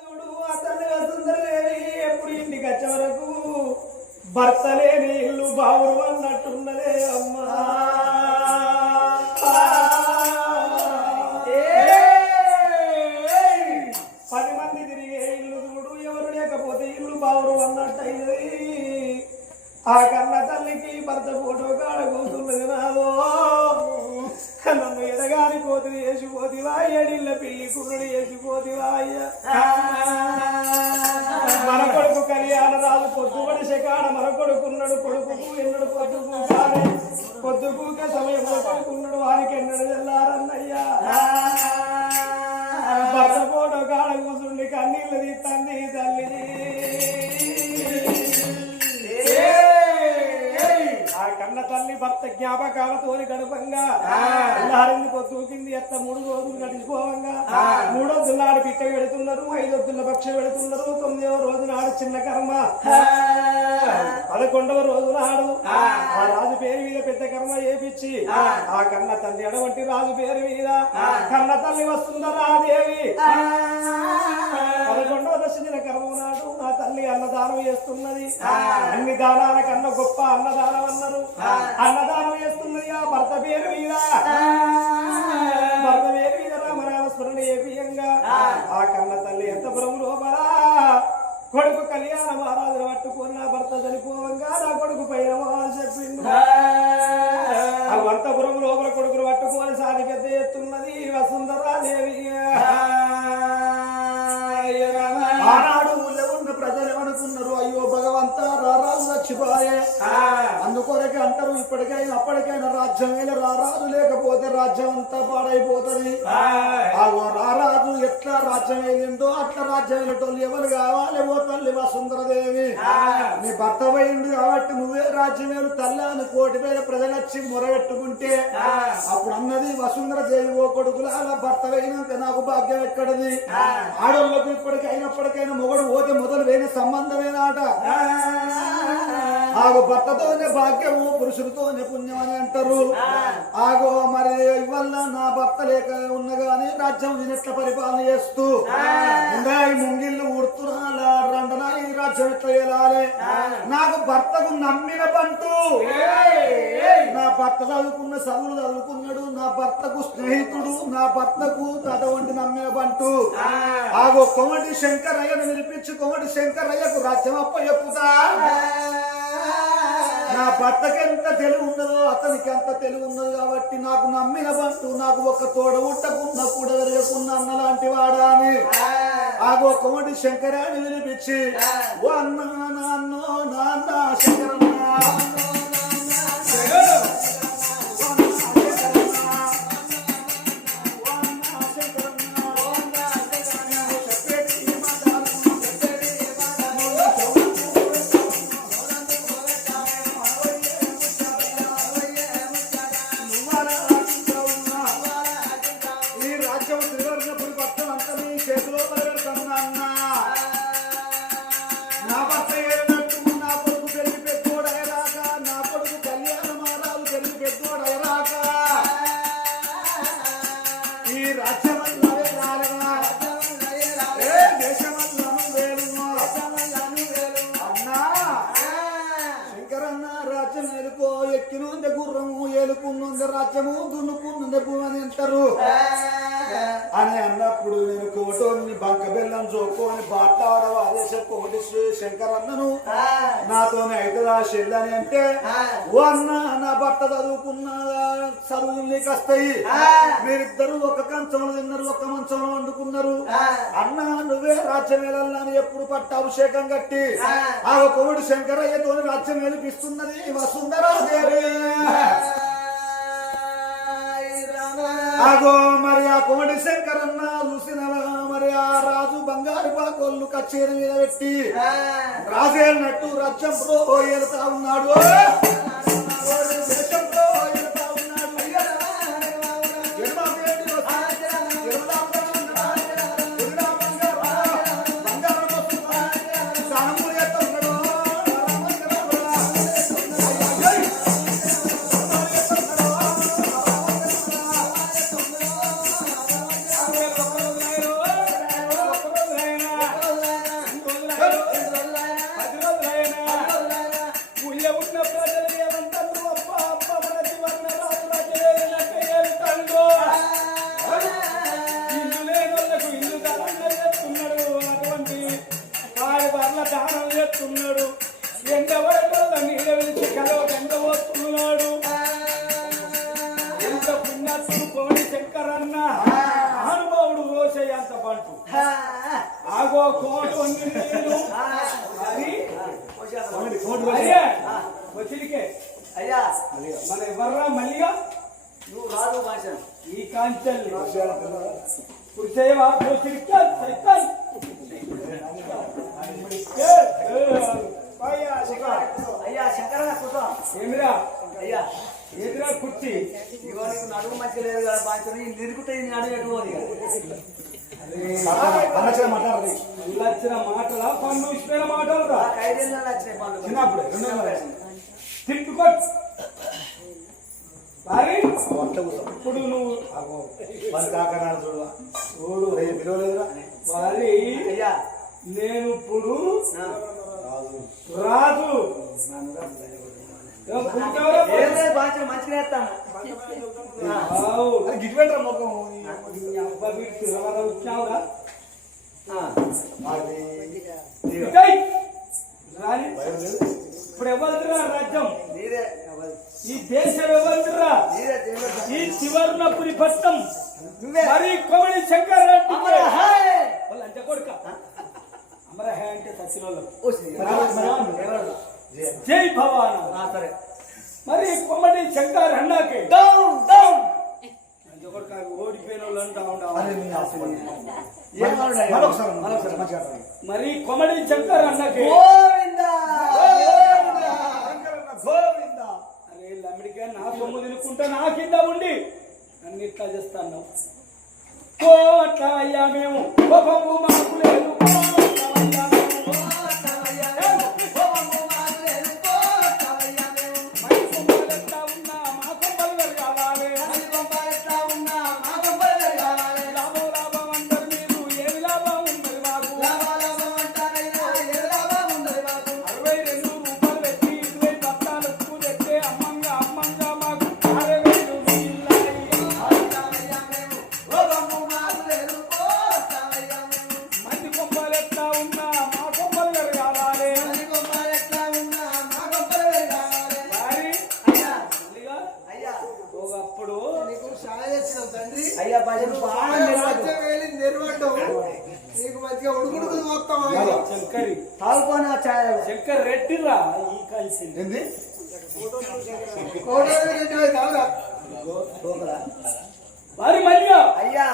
చూడు ఆ వసుంధరదేవి ఎప్పుడు ఇంటికి వచ్చే వరకు భర్త లేని ఇల్లు బావురు అన్నట్టున్నదే అమ్మా. పది మంది తిరిగే ఇల్లు చూడు ఎవరు లేకపోతే ఇల్లు బావురు అన్నట్టయింది. ఆ ఏడిళ్ళ పిల్లి కుర్రడు వేసిపోతివా అయ్యా మన కొడుకు కళ్యాణ రాజు పొద్దుబడి శకాడ మన కొడుకున్నాడు కొడుకుకు ఎన్నడు పొద్దుకు కాడే పొద్దుకూక సమయంలో కొడుకున్నాడు వారికి ఎన్నడు వెళ్ళారన్నయ్యా జ్ఞాపకాలతోని గడపంగా. అల్లారింది పొద్దుకింది ఎత్త మూడు రోజులు గడిచిపోవంగా. మూడో నాడు పిట్ట పెడుతున్నారు ఐదొద్దుల పక్ష పెడుతున్నారు తొమ్మిదవ రోజు నాడు చిన్న కర్మ. పదకొండవ రోజు నాడు ఆ. రాజు పేరు మీద పెద్ద కర్మ చేపించి ఆ. కన్న తల్లి ఎడవంటి రాజు పేరు మీద కన్న తల్లి వస్తుందరా దేవి తల్లి అన్నదానం చేస్తున్నది. అన్ని దానాల కన్నా గొప్ప అన్నదానం అన్నారు. అన్నదానం చేస్తున్నది ఆ భర్త పేరు మీద. భర్త పేరు మీద రామనామ స్మరణ ఏపీయంగా ఆ కన్న తల్లి ఎంత లోపల కొడుకు కళ్యాణ మహారాజును పట్టుకొని నా భర్త చనిపోవంగా నా కొడుకు పైన మహారాజు చెప్పిండు. ఆ. వంతపురం లోపల కొడుకును పట్టుకొని సాది పెద్ద ఎత్తున్నది వసుంధరాదేవి. ఆనాడు చచ్చిపోయే అందుకొరకే అంటారు ఇప్పటికైనా అప్పటికైనా రాజ్యం రారాజు లేకపోతే రాజ్యం అంతా పాడైపోతది. రారాజు ఎట్లా రాజ్యం వేయిందో అట్లా రాజ్యం వేయటోళ్ళు ఎవరు కావాలి ఓ తల్లి వసుంధరదేవి? నీ భర్త పోయిండు కాబట్టి నువ్వే రాజ్యం వేలు తల్లి అని కోటి వేల ప్రజలు వచ్చి మొరబెట్టుకుంటే అప్పుడు అన్నది వసుంధర దేవి ఓ కొడుకులా భర్త పోయినాక నాకు భాగ్యం ఎక్కడది? ఆడోళ్ళకు ఇప్పటికైనప్పటికైనా మొగడు పోతే మొదలు వేయిన సంబంధమేనాట ఆగో భర్తతోనే భాగ్యము పురుషులతోనే పుణ్యం అని అంటారు ఆగో మరి ఇవల్ల నా భర్త లేక ఉన్న గాని రాజ్యం ఎట్లా పరిపాలన చేస్తూ? ఈ ముంగిళ్ళు ఉడుతున్నా రండనా ఈ రాజ్యం ఎట్లా వెళ్ళాలి నాకు భర్తకు నమ్మిన పంటు నా భర్త చదువుకున్న చదువులు చదువుకున్నాడు నా భర్తకు స్నేహితుడు నా భర్తకు అటువంటి నమ్మిన పంటు ఆగో కొమటి శంకరయ్యను వినిపించి కొమటి శంకరయ్యకు రాజ్యం అప్ప చెప్పుతా నా భర్తకి ఎంత తెలివి ఉన్నదో అతనికి అంత తెలివి ఉన్నది కాబట్టి నాకు నమ్మిన బంటు నాకు ఒక తోడ ఉట్టకున్న కూడా వెరగకున్న అన్న లాంటి వాడా అని. ఆగో కొమటి శంకరాన్ని వినిపించి. ఓ అన్న నాన్నో నాన్న రాజ్యము దున్నుకు భూమి అని అంటారు. అని అన్నప్పుడు నేను కోటోని బంక బెల్లం అని బాట్లాడవ ఆదేశ కోటి శంకర్ అన్నను నాతోనే అవుతుందా చెల్లని అంటే ఓ అన్న నా భర్త చదువుకున్న చదువు నీకు వస్తాయి. మీరిద్దరు ఒక కంచంలో తిన్నారు ఒక మంచంలో వండుకున్నారు. అన్న నువ్వే రాజ్యం వెళ్ళాలని ఎప్పుడు పట్ట అభిషేకం కట్టి ఆ కోడి శంకరయ్యతో రాజ్యం వెలిపిస్తున్నది వసుంధరా దేవే ఆగో మరి ఆ కోడి శంకరన్న చూసిన మరి ఆ రాజు బంగారు పాకోళ్ళు కచేరి మీద పెట్టి రాజేనట్టు రచ్చంలో వెళ్తా ఉన్నాడు. మన ఎవర్రా మల్లిగా నువ్వు రాదు భాష. ఈ కాంచెల్ కుర్చేవా దోసిరికే సైతాన్. అయ్యా కూర్చో. ఏమిరా? అయ్యా. ఎదురా కుర్చీ? ఇగో నీకు నడుము మంచి లేదు కదా బాధ్యత నిరుకుతే నడుము వచ్చిన మాటల? పన్ను ఇచ్చిన మాటలు రా. ఐదేళ్ళు చిన్నప్పుడే, రెండు వేల ఇప్పుడు నువ్వు మరి కాకనాడు చూడు. చూడు రే పిలవలేదురా మరి నేను ఇప్పుడు ఆ. రాజు. రాజు. ఏ పుట్టెవరో ఏం లేదు బాధ్యత మంచిగా ఎత్తాను ఆవు. అరే గిట్ పెట్టరా మొక్కం అబ్బాయి లేదు. ఇప్పుడు ఎవరిదిరా రాజ్యం? నీరే ఈ దేశం దేవుడు. ఈ చివరినపురి పట్టం నువ్వే. మరి కొమడి శంకర్ రెడ్డి కొడుక. అమర హే అంటే? జై భవాన్. సరే. మరి కొమ్మడి శంకర్ అన్నాకే. Down down. ఓడిపోయిన. మరి కొమడి శంకర్ అన్నకే. చేస్తాను. ఓ మేము. కోపము మాకు లేదు. శంకరి. ఛాయ్ శంకర్ రెడ్డిరా? ఈ కలిసి ఏంది? కోడలు లోపల మరి మల్లిగా అయ్యా.